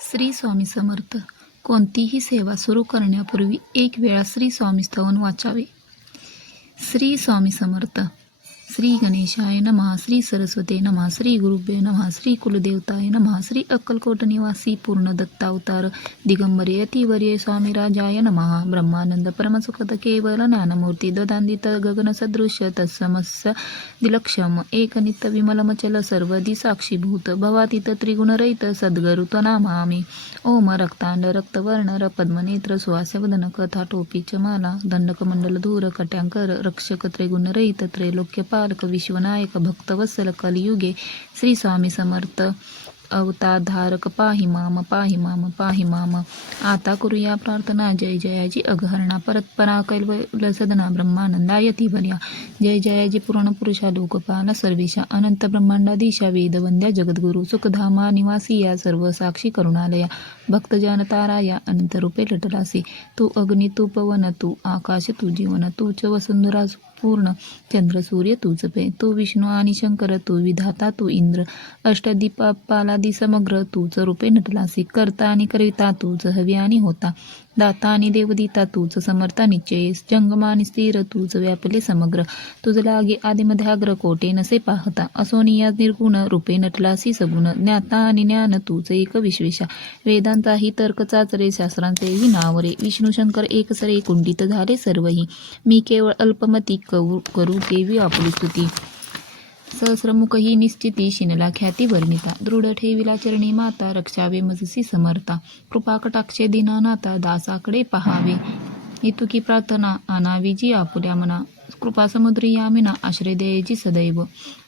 श्री स्वामी समर्थ. कोणतीही सेवा सुरू करण्यापूर्वी एक वेळा श्री स्वामी स्तवन वाचावे. श्री स्वामी समर्थ. श्री गणेशाय नमः. श्री सरस्वते नमः. श्री गुरुभ्यो नमः. श्री कुलदेवताय नमः. श्री अक्कलकोट निवासी पूर्ण दत्तावतार दिगंबर यतिवर्य स्वामी राजाय नमः. ब्रह्मानंद परमसुखद केवल ज्ञानमूर्ती ददांदित गगन सदृश्य तत्समस्य दिलक्षम एक नित्य विमलमचल सर्वदी साक्षीभूत भवातीत त्रिगुणरहित सद्गुरुत नामामि. ओम रक्तांड रक्तवर्ण पद्मनेत्र सुहास्यवदन कथा टोपीच माला दंडकमंडल धूर कट्यांकर रक्षक त्रिगुणरहित त्रैलोक्य पालक विश्वनायक भक्तवत्सल कलियुगे श्री स्वामी समर्थ अवतारधारक पाहि माम पाहि माम पाहि माम. आता करूया प्रार्थना. जय जयाजी अघहरणा परतपरा कैवल्य सदना ब्रह्मानंदा यतिवर्या. जय जयाजी पूर्ण पुरुषा लोकपाला सर्वेशा अनंत ब्रह्मांडाधीशा वेदवंद्या जगद्गुरु सुखधामा निवासी या सर्व साक्षी करुणालया भक्तजन ताराया अनंत रूपे लटलासी. तू अग्नी तू पवन तू आकाश तू जीवन तूच वसुंधरा पूर्ण चंद्र सूर्य तूच पे. तू विष्णू आणि शंकर तू विधाता तू इंद्र अष्टदीपालादी समग्र तूच रूपे नटलासी. करता आणि करिता तूच हवी आणि होता दाता आणि देवदिता तूच समर्थ निश्चयेस. जंगमा आणि स्थिर तूच व्यापले समग्र तुझ लागे आदिमध्याग्र कोटे नसे पाहता. असोनिया निर्गुण रूपे नटलासी सगुण ज्ञाता आणि ज्ञान तूच एक विश्वेशा. वेदांचाही तर्क चाचरे शास्त्रांचेही नावरे विष्णू शंकर एकसरे कुंडित झाले सर्वही. मी केवळ अल्पमती करू केवी आपली स्तुती. सहस्रमुखही निश्चिती शिनला ख्याती वर्णिता. दृढ ठेविला चरणी माता रक्षावे मजसी समर्था. कृपा कटाक्षे दीनानाथा दासाकडे पहावे. इतुकी प्रार्थना आणावी जी आपुल्या मना. कृपा समुद्री यामिना आश्रय द्यायची सदैव.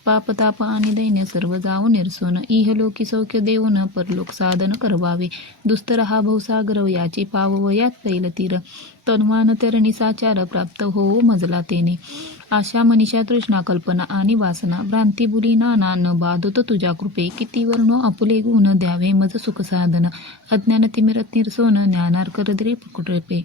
पापताप आणि दैन्य सर्व जाऊ निरसोन. इहलोकी सौख्य देऊन परलोक साधन करवावे. दुस्तर हा भवसागर याची पाववयात पैल तीर. तन्वान तरणी साचार प्राप्त होऊ मजला तेने. आशा मनीषा तृष्णा कल्पना आणि वासना भ्रांती बुली नाना न बाधत तुझ्या कृपे. किती वर्णो आपुले गुण द्यावे मज सुख साधन. अज्ञान तिमिरत निरसोन ज्ञानार करदरी कृपे.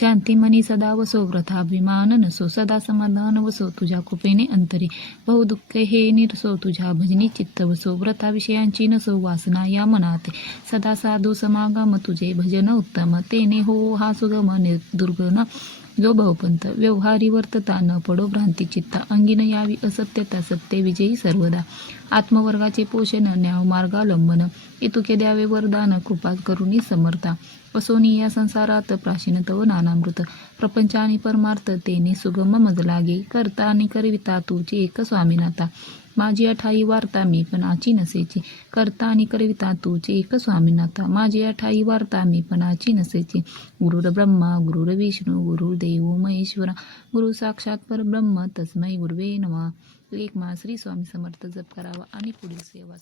शांती मनी सदा वसो व्रथाभिमान नसो. सदा समाधान वसो तुझ्या कृपेने अंतरी. बहुदुःख हे निरसो तुझ्या भजनी चित्त वसो. व्रता विषयांची नसो वासना या मनाते. सदा साधू समागम तुझे भजन उत्तम. तेने हो हा सुगम दुर्गम जो भवपंथ. व्यवहारी वर्तता न पडो भ्रांती चित्ता. अंगीन यावी असत्यता सत्य विजयी सर्वदा. आत्मवर्गाचे पोषण न्याव मार्गालंबन. इतुके द्यावे वरदान कृपा करुणी समर्था. असोनी या संसारात प्राचीन तव नानामृत. प्रपंच आणि परमार्थ तेने सुगम मज लागे. करता आणि करविता तुझे एक स्वामीनाथा. माझी अठाई वार्ता मी पणाची नसेची. करता आणि करविता तुझे एक स्वामीनाथा. माझी अठाई वार्ता मी पणाची नसेची. गुरुर ब्रह्मा गुरुर विष्णू गुरुर्देव महेश्वरा गुरु साक्षात परब्रह्म तस्मै गुरुवे नमः. एक मा श्री स्वामी समर्थ जप करावा आणि पुढील सेवा.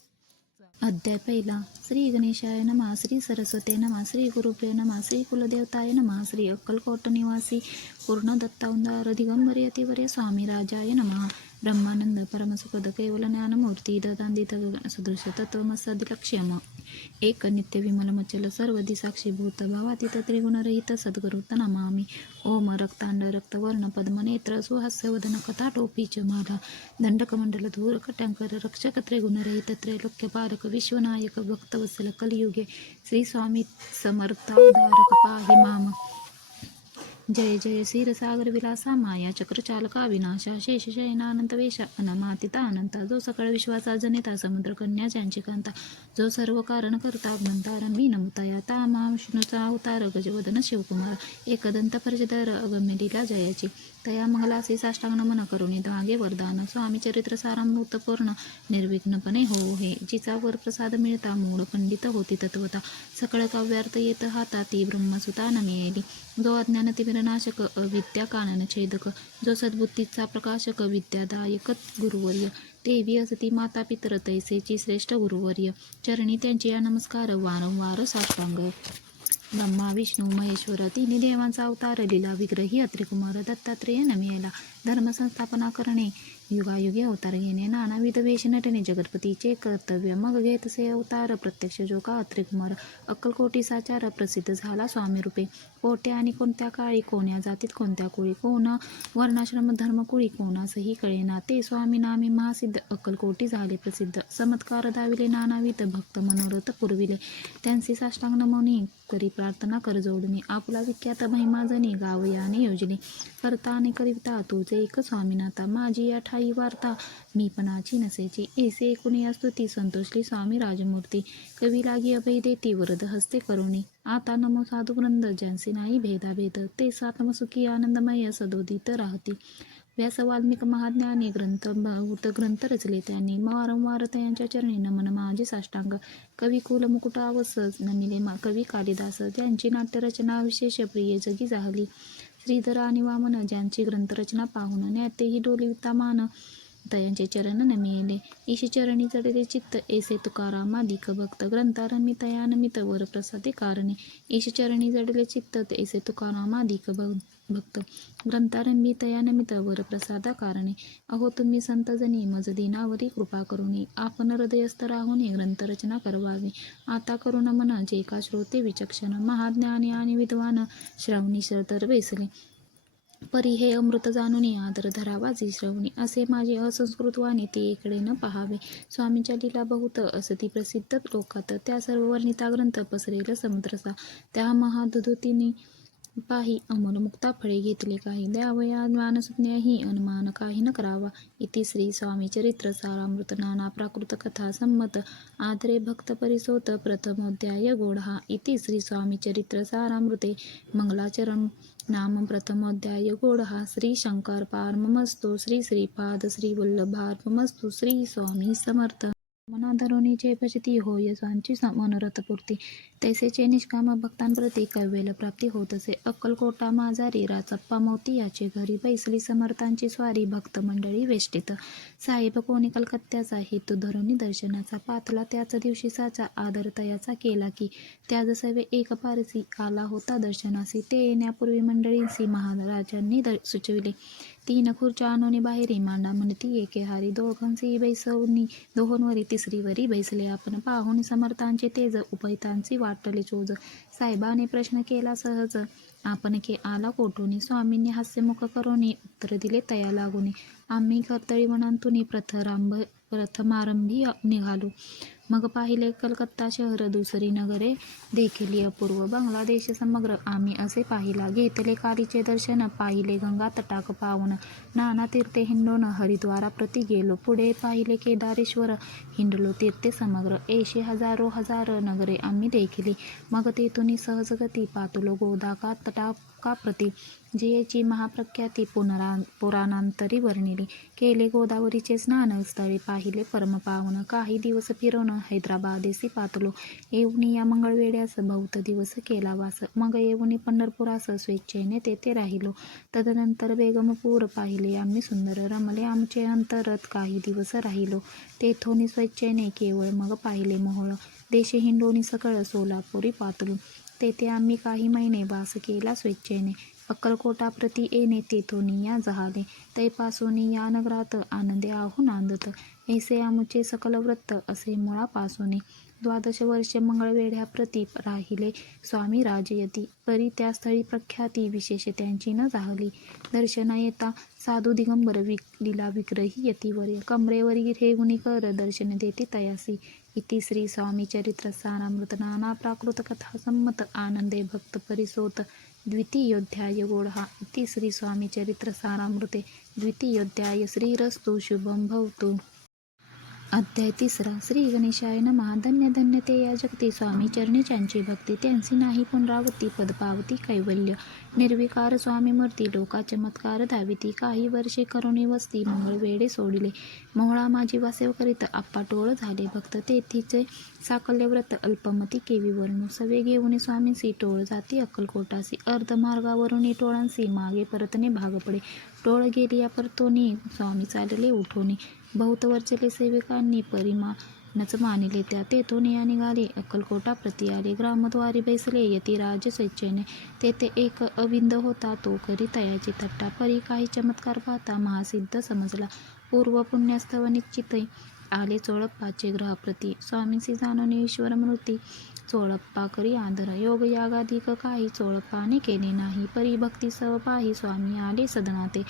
अध्याय पहिला. श्री गणेशाय नमः. श्री सरस्वते नमः. श्री गुरुभ्यो नमः. श्री कुलदेवताय नमः. श्री अक्कलकोट निवासी पूर्ण दत्तावतार दिगंबर यतिवर्य स्वामी राजाय नमः. ब्रह्मानंद परमसुखद केवल ज्ञानमूर्ती ददांदित सदृश तत्वमसदिलक्ष्यम एक नित्य विमलमचल सर्वदी साक्षीभूत भावातीत त्रिगुणरहित सद्गुरुत नमामि. ओम रक्तांड रक्तवर्ण पद्मनेत्र सुहास्यवदन कथा टोपीच माला दंडकमंडल धूर कट्यांकर रक्षक त्रिगुणरहित त्रैलोक्य पालक विश्वनायक भक्तवत्सल कलियुगे श्री स्वामी समर्थावतारक पाहि माम. जय जय क्षीरसागर विलासा माया चक्रचालका विनाशा शेष शयनानंत वेशा अनमातिता अनंता. जो सकळ विश्वाचा जनिता समुद्र कन्या ज्यांची कांता. जो सर्व कारण करता ग्रंथार मी नमुताया. ता महाविष्णूचा अवतार गजवदन शिवकुमार. एकदंत फर्जधर अगम्य लीला जयाची. तया मंगलासी साष्टांग नमन करुणी दागे वरदान. स्वामी चरित्र सारामृत पूर्ण निर्विघ्नपणे हो हे. जिचा वर प्रसाद मिळता मूळ खंडित होती तत्वता. सकळ काव्यार्थ येत हाता ती ब्रह्मसुता न मिळेली. जो अज्ञान तिमिरनाशक अविद्या कानन छेदक. जो सद्बुद्धीचा प्रकाशक विद्यादायक गुरुवर्य. देवी असती माता पितर तैसेची श्रेष्ठ गुरुवर्य. चरणी त्यांची या नमस्कार वारंवार साष्टांग. ब्रह्मा विष्णू महेश्वर तिन्ही देवांचा अवतार लीला विग्रही अत्रिकुमार दत्तात्रेय नमियेला. धर्मसंस्थापना करणे युगायुगे अवतार घेणे नानाविध वेश नटणे जगतपतीचे कर्तव्य मग घेतसे अवतार प्रत्यक्ष जो का त्रिकुमार अक्कलकोटी साचार प्रसिद्ध झाला स्वामी रूपे कोठे आणि कोणत्या काळी कोण्या जातीत कोणत्या कुळी कोण वर्णाश्रम धर्म कुळी कोणासही कळेना ते स्वामी नामे महासिद्ध अक्कलकोटी झाले प्रसिद्ध चमत्कार दाविले नानाविध भक्त मनोरथ पुरविले त्यांचे साष्टांग नमवणे करी प्रार्थना कर जोडणे आपला विख्यात महिमा जणी गावयाने योजले करता आणि करिता तुझे एक स्वामीनाथा माझी या ठाई वार्ता मी पणाची नसेची ऐसे एकूण या स्तुती संतोषली स्वामी राजमूर्ती कवी लागी अभय देती वरद हस्ते करुणी आता नमो साधू वृंद ज्यांचे नाही भेदाभेद ते सात्मसुखी आनंदमय सदोदित राहती व्यास वाल्मिक महाज्ञानी बहुत ग्रंथ रचले त्यांनी वारंवार त्यांच्या चरणी नमन माझे साष्टांग कवी कुल मुकुट आवस नमिले कवी कालिदास ज्यांची नाट्यरचना विशेष प्रिय जगी जाहली श्रीधर आणि वामन ज्यांची ग्रंथरचना पाहून ज्ञातेही डोलिविता मान तयांचे चरण नमिले ईश चरणी चढले चित्त ऐसे तुकारामादिक भक्त ग्रंथारमी तयानमित वर प्रसादे कारणे ईश चरणी जडले चित्त ऐसे तुकारामादिक भक्त ग्रंथारंभी तयानमित वर प्रसादा कारणे अहो तुम्ही संतजनी मज दिनावरी कृपा करुणी आपण हृदयस्थ राहुने ग्रंथरचना करवावी आता करुण मन जे का श्रोते विचक्षण महाज्ञानी आणि विद्वान श्रवणी तर बैसले परी हे अमृत जाणून आदर धरावा जी श्रवणी असे माझे असंस्कृत वाणी ते इकडे न पहावे स्वामींच्या लीला बहुत असती प्रसिद्ध लोकात त्या सर्व वर्णिता ग्रंथ पसरेल समुद्रसा त्या महादुधुतीने पाही अमोल मुक्ता फळे घेतले काही द्यावया ज्ञानसुज्ञाही अनुमान काही न करावा इति श्री स्वामी चरित्र सारामृत नाना प्राकृत कथा संमत आदरे भक्त परिसोत प्रथमोध्याय गोढा इति श्री स्वामी चरित्र सारामृते मंगलाचरण नाम प्रथमोध्याय गोढा श्री शंकर पारमस्तु श्री श्रीपाद श्री वल्लभार्पमस्तु श्री स्वामी समर्थ मना धरुणी जे भजती होय स्वांची मनोरथपूर्ती तैसेचे निष्काम भक्तांप्रती कैवेल प्राप्ती होत असे अक्कलकोटा माझारी राचप्पा मोती याचे घरी बैसली समर्थांची स्वारी भक्त मंडळी वेष्टीत साहेब कोणी कलकत्त्याचा हेतू धरुणी दर्शनाचा पातला त्याच दिवशी साचा आदर तयाचा केला की त्याज सवे एक पारसी आला होता दर्शनासी ते येण्यापूर्वी मंडळींसी महाराजांनी सुचविले तीन खुर्च्या आणून बाहेरी मांडा म्हणती एके हारी दोघांची बैसवणी दोहोंवरी तिसरीवरी बैसले आपण पाहून समर्थांचे तेज उपैतांची वाटले चोज साहेबाने प्रश्न केला सहज आपण के आला कोठून स्वामींनी हास्यमुख करून उत्तर दिले तया लागून आम्ही कर्तळी मनांतून प्रथमारंभी निघालो मग पाहिले कलकत्ता शहर दुसरी नगरे देखील अपूर्व बांगलादेश समग्र आम्ही असे पाहिला घेतले कालीचे दर्शन पाहिले गंगा तटाक पावन नाना तीर्थे हिंडून हरिद्वारा प्रति गेलो पुढे पाहिले केदारेश्वर हिंडलो तीर्थे समग्र 80,000 नगरे आम्ही देखिली मग तेथून सहजगती पातुलो गोदाका तटाका प्रति जियेची महाप्रख्याती पुराणांतरी वर्णिली केले गोदावरीचे स्नान स्थळी पाहिले परमपावन काही दिवस फिरवून हैदराबादेसी पातलो येऊन या मंगळवेड्यास बहुत दिवस केला वास मग येऊन पंढरपुरास स्वेच्छेने तेथे राहिलो तदनंतर बेगमपूर पाहिले आम्ही सुंदर रमले आमचे अंतरत काही दिवस राहिलो तेथोनी स्वेच्छेने केवळ मग पाहिले मोहोळ देशे हिंडोनी सकळ सोलापुरी पातलो तेथे आम्ही काही महिने वास केला स्वेच्छेने अक्कलकोटा प्रति येणे तेथून या जहाले तैपासून या नगरात आनंदे आहून नांदत ऐसे आमचे सकल व्रत असे मुळापासून 12 वर्षे मंगळवेढ्या प्रति राहिले स्वामी राजयती परी त्या स्थळी प्रख्याती विशेष त्यांची न जाहली दर्शना येता साधू दिगंबर लीला विग्रही यतीवर्य कमरेवरी ठेवून कर दर्शन देते तयासी इति श्री स्वामी चरित्र सारामृत नाना प्राकृत कथा संमत आनंदे भक्त परिसोत द्वितीयोध्याय गोढा इति श्री स्वामी चरित्र सारामृते द्वितीयोध्याय श्रीरस्तु शुभम भवतु अध्याय 3 श्री गणेशाय नमः धन्य धन्य ते या जगती स्वामी चरणी त्यांची भक्ती त्यांची नाही पुनरावती पदपावती कैवल्य निर्विकार स्वामी मूर्ती लोका चमत्कार धाविती काही वर्षे करुणी वस्ती मंगळ वेडे सोडिले मोहळा माझी वासेव करीत आप्पा टोळ झाले भक्त तेथीचे साकल्य व्रत अल्पमती केवी वर्णू सवे घेऊन स्वामींसी टोळ जाती अक्कलकोटासी अर्धमार्गावरून टोळांसी मागे परतणे भाग पडे टोळ गेली या परतोनी स्वामी चालले उठोनी बहुत वर्चले सेवकांनी परिमाणच मानिले त्या तेथून या निघाले अक्कलकोटा प्रति आले ग्रामद्वारी बैसले यतिराज स्वेच्छेने तेथे एक अविंद होता तो करी तयाची थट्टा परी काही चमत्कार पाहता महासिद्ध समजला पूर्व पुण्यस्थव निश्चितै आले चोळप्पाचे ग्रहप्रती. स्वामींची जाणवणी ईश्वरमूर्ती चोळप्पा करी आदर. योग यागाधिक काही चोळप्पाने केले नाही. परी भक्तीसह पाही स्वामी आले सदनाते.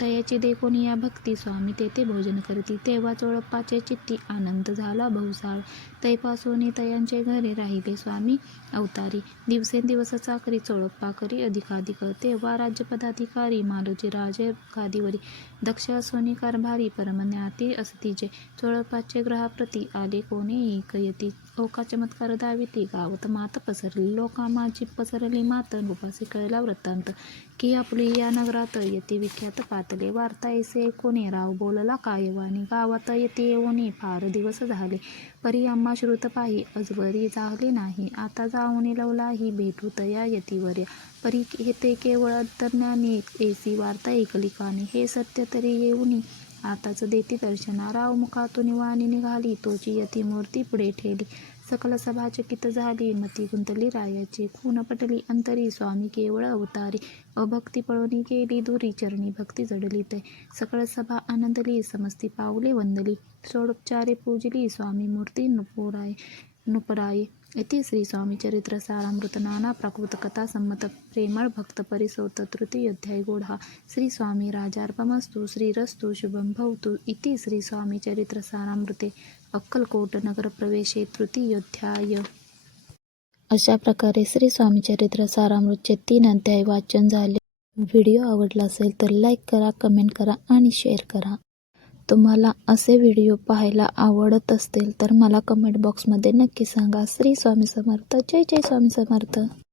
तयाची देखून या भक्ती स्वामी तेथे भोजन करती. तेव्हा चोळप्पाचे चित्ती आनंद झाला बहुसाळ. तैपासून तयांचे घरे राहिले स्वामी अवतारी. दिवसेंदिवस चाकरी चोळप्पा करी अधिकाधिक. तेव्हा राज्यपदाधिकारी मालोजी राजे गादीवरी. दक्ष असोनी कारभारी परमज्ञाती असतीचे. चोळप्पाचे ग्रहाप्रती आले कोणी ऐकयती. लोका चमत्कार दाविती गावात मात पसरली. लोकामाची पसरली मात. उपासी कळला वृत्तांत की आपुली या नगरात यती विख्यात पातले. वार्ता ऐसे ऐकोने राव बोलला कायवानी. गावात यती येऊनी फार दिवस झाले. परी आम्हा श्रुत पाही अजबरी झाले नाही. आता जाऊन लवलाही भेटू तया यतीवर्या. परी ते केवळ अंतर्ज्ञानी ऐसी वार्ता ऐकली कानी. हे सत्य तरी येऊनी आताच देती दर्शना. राव मुखातून वाणी निघाली तोची यती मूर्ती पुढे ठेली. सकल सभा चकित झाली मती गुंतली रायाची. खून पटली अंतरी स्वामी केवळ अवतारी. अभक्ती पळवणी केली दुरी चरणी भक्ती जडली तै. सकळ सभा आनंदली समस्ती पाऊले वंदली. षोडोपचारे पूजली स्वामी मूर्ती नुपराये. इति श्री स्वामी चरित्र सारामृत नाना प्राकृत कथा संमत प्रेमळ भक्त परिसोत तृतीयोध्याय गोढा. श्री स्वामी राजार्पमस्तु. श्रीरस्तु शुभं भवतु. इति श्री स्वामी चरित्र सारामृते अक्कलकोट नगर प्रवेशे तृतीयोध्याय. अशा प्रकारे श्री स्वामी चरित्र सारामृतचे 3 अध्याय वाचन झाले. व्हिडिओ आवडला असेल तर लाईक करा, कमेंट करा आणि शेअर करा. तुम्हाला असे व्हिडिओ पाहायला आवडत असतील तर मला कमेंट बॉक्समध्ये नक्की सांगा. श्री स्वामी समर्थ. जय जय स्वामी समर्थ.